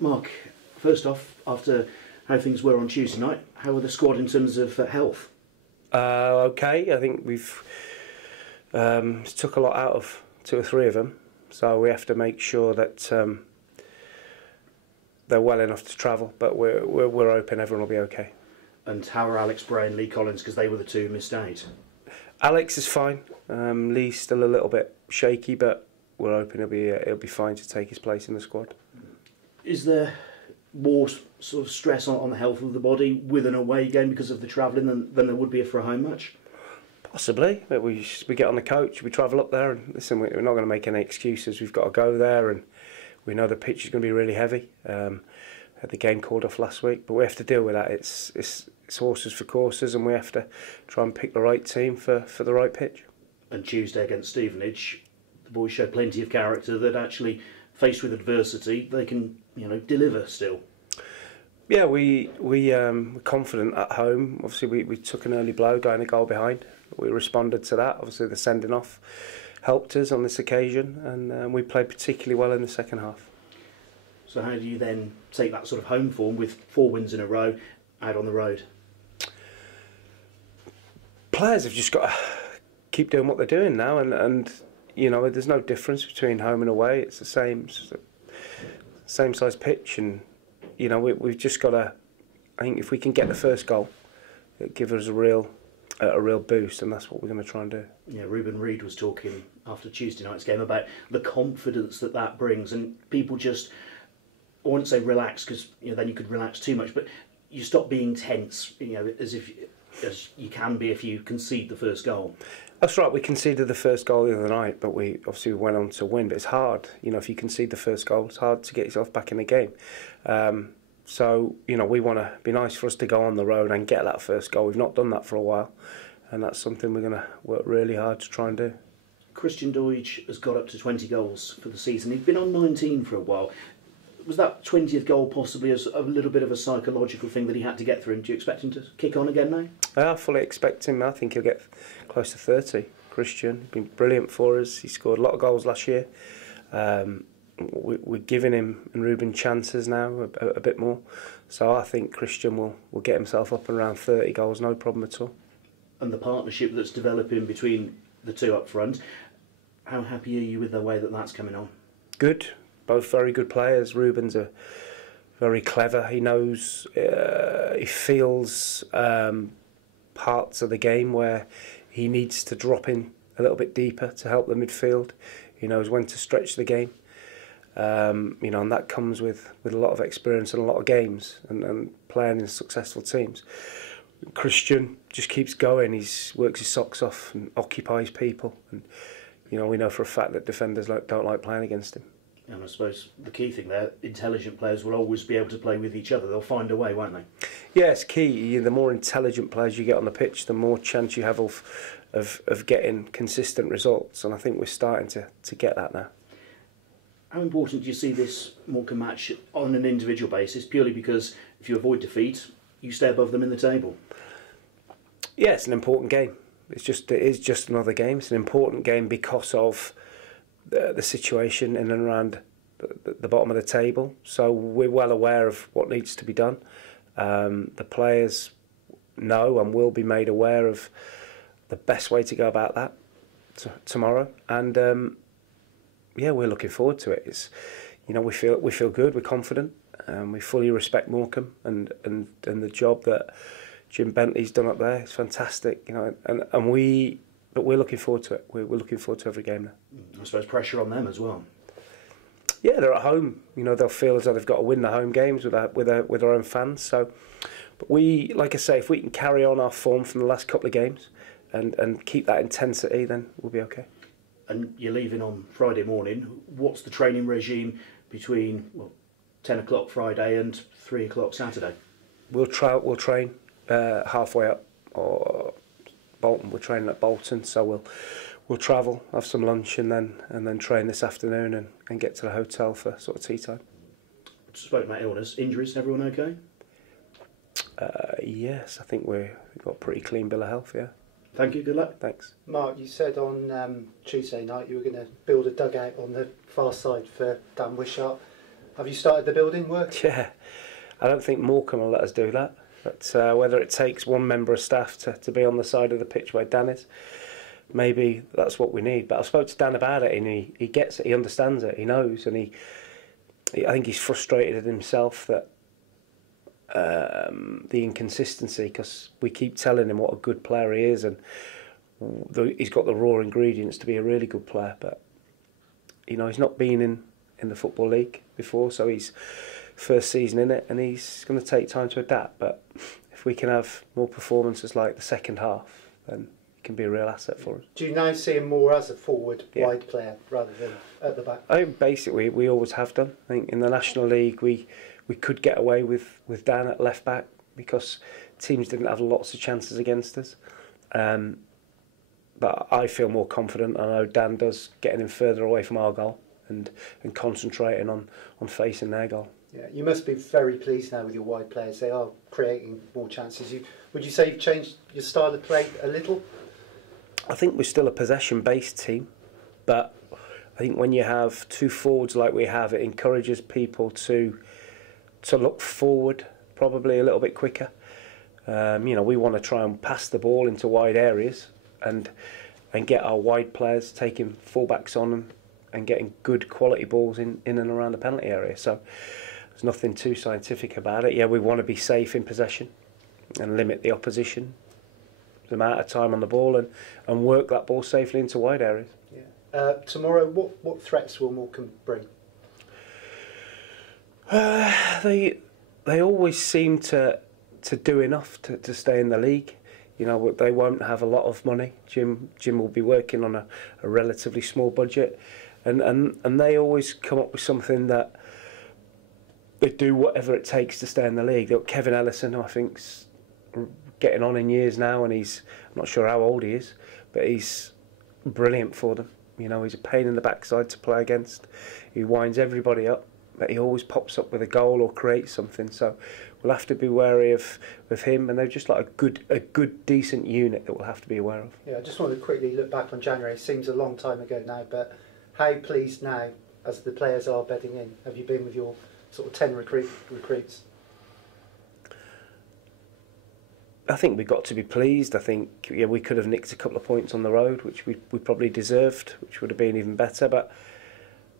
Mark, first off, after how things were on Tuesday night, how were the squad in terms of health? Okay, I think we've took a lot out of 2 or 3 of them, so we have to make sure that they're well enough to travel. But we're hoping everyone will be okay. And how are Alex Bray and Lee Collins, because they were the 2 who missed out? Alex is fine. Lee's still a little bit shaky, but we're hoping he'll be fine to take his place in the squad. Is there more sort of stress on the health of the body with an away game because of the travelling than there would be for a home match? Possibly. But we get on the coach, we travel up there, and listen, we're not going to make any excuses. We've got to go there, and we know the pitch is going to be really heavy. Had the game called off last week, but we have to deal with that. It's horses for courses, and we have to try and pick the right team for the right pitch. And Tuesday against Stevenage, the boys showed plenty of character that actually, faced with adversity, they can deliver still. Yeah, we're confident at home. Obviously, we took an early blow, going a goal behind. We responded to that. Obviously, the sending off helped us on this occasion, and we played particularly well in the second half. So how do you then take that sort of home form with 4 wins in a row out on the road? Players have just got to keep doing what they're doing now, and there's no difference between home and away. It's the same size pitch, and we've just got to. I think if we can get the first goal, it gives us a real boost, and that's what we're going to try and do. Yeah, Ruben Reid was talking after Tuesday night's game about the confidence that brings, and people just, I wouldn't say relax, because then you could relax too much, but you stop being tense, as you can be if you concede the first goal. That's right. We conceded the first goal the other night, but we obviously went on to win. But it's hard, if you concede the first goal, it's hard to get yourself back in the game. So we want to be nice for us to go on the road and get that first goal. We've not done that for a while, and that's something we're going to work really hard to try and do. Christian Doidge has got up to 20 goals for the season. He's been on 19 for a while. Was that 20th goal possibly as a little bit of a psychological thing that he had to get through? And do you expect him to kick on again now? I fully expect him. I think he'll get close to 30. Christian, he's been brilliant for us. He scored a lot of goals last year. We're giving him and Ruben chances now a bit more. So I think Christian will get himself up around 30 goals, no problem at all. And the partnership that's developing between the 2 up front, how happy are you with the way that that's coming on? Good. Both very good players. Ruben's very clever. He knows, he feels parts of the game where he needs to drop in a little bit deeper to help the midfield. He knows when to stretch the game. And that comes with a lot of experience and a lot of games and playing in successful teams. Christian just keeps going. He works his socks off and occupies people. And we know for a fact that defenders don't like playing against him. And I suppose the key thing there, intelligent players will always be able to play with each other. They'll find a way, won't they? Yeah, it's key. The more intelligent players you get on the pitch, the more chance you have of getting consistent results. And I think we're starting to get that now. How important do you see this Morecambe match on an individual basis, purely because if you avoid defeat, you stay above them in the table? Yeah, it's an important game. It is just another game. It's an important game because of the situation in and around the bottom of the table. So we're well aware of what needs to be done. The players know and will be made aware of the best way to go about that tomorrow. And yeah, we're looking forward to it. It's, we feel good. We're confident. We fully respect Morecambe and the job that Jim Bentley's done up there. It's fantastic. But we're looking forward to it. We're looking forward to every game now. I suppose pressure on them as well. Yeah, they're at home. They'll feel as though they've got to win the home games with our own fans. So, but we, like I say, if we can carry on our form from the last couple of games and keep that intensity, then we'll be okay. And you're leaving on Friday morning. What's the training regime between 10 o'clock Friday and 3 o'clock Saturday? We'll train halfway up, or Bolton. We're training at Bolton, so we'll travel, have some lunch, and then train this afternoon and get to the hotel for sort of tea time. Spoke about illness, injuries. Everyone okay? Yes, I think we've got a pretty clean bill of health. Yeah. Thank you. Good luck. Thanks. Mark, you said on Tuesday night you were going to build a dugout on the far side for Dan Wishart. Have you started the building work? Yeah, I don't think Morecambe will let us do that. But whether it takes one member of staff to be on the side of the pitch where Dan is, maybe that's what we need. But I spoke to Dan about it, and he gets it, he understands it, he knows, and I think he's frustrated at himself that the inconsistency, because we keep telling him what a good player he is, and he's got the raw ingredients to be a really good player, but he's not been in the Football League before, so he's first season in it, and he's going to take time to adapt. But if we can have more performances like the second half, then it can be a real asset for us. Do you now see him more as a forward, wide player rather than at the back? I think basically we always have done. I think in the National League we could get away with Dan at left back because teams didn't have lots of chances against us. But I feel more confident. I know Dan does, getting him further away from our goal and concentrating on facing their goal. Yeah, you must be very pleased now with your wide players. They are creating more chances. Would you say you've changed your style of play a little? I think we're still a possession-based team, but I think when you have two forwards like we have, it encourages people to look forward probably a little bit quicker. We want to try and pass the ball into wide areas and get our wide players taking fullbacks on and getting good quality balls in and around the penalty area. So there's nothing too scientific about it. Yeah, we want to be safe in possession and limit the opposition, the amount of time on the ball, and work that ball safely into wide areas. Yeah. Tomorrow, what threats will Morecambe bring? They always seem to do enough to stay in the league. They won't have a lot of money. Jim will be working on a relatively small budget, and they always come up with something that they do whatever it takes to stay in the league. Kevin Ellison, who I think's getting on in years now, and I'm not sure how old he is, but he's brilliant for them. He's a pain in the backside to play against. He winds everybody up, but he always pops up with a goal or creates something. So we'll have to be wary of him, and they're just like a good, decent unit that we'll have to be aware of. Yeah, I just want to quickly look back on January. It seems a long time ago now, but how pleased now, as the players are bedding in, have you been with your sort of 10 recruits? I think we've got to be pleased. I think we could have nicked a couple of points on the road, which we probably deserved, which would have been even better. But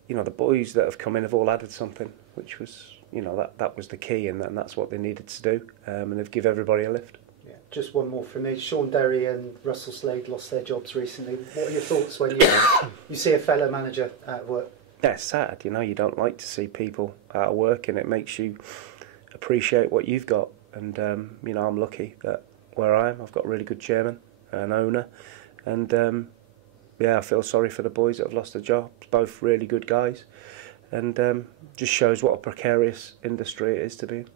the boys that have come in have all added something, which was that was the key, and that's what they needed to do, and they've given everybody a lift. Yeah, just one more from me. Sean Derry and Russell Slade lost their jobs recently. What are your thoughts when you see a fellow manager out of work? Yeah, it's sad. You don't like to see people out of work, and it makes you appreciate what you've got. And I'm lucky that where I am, I've got a really good chairman, an owner, and I feel sorry for the boys that have lost their jobs. Both really good guys, and just shows what a precarious industry it is to be in.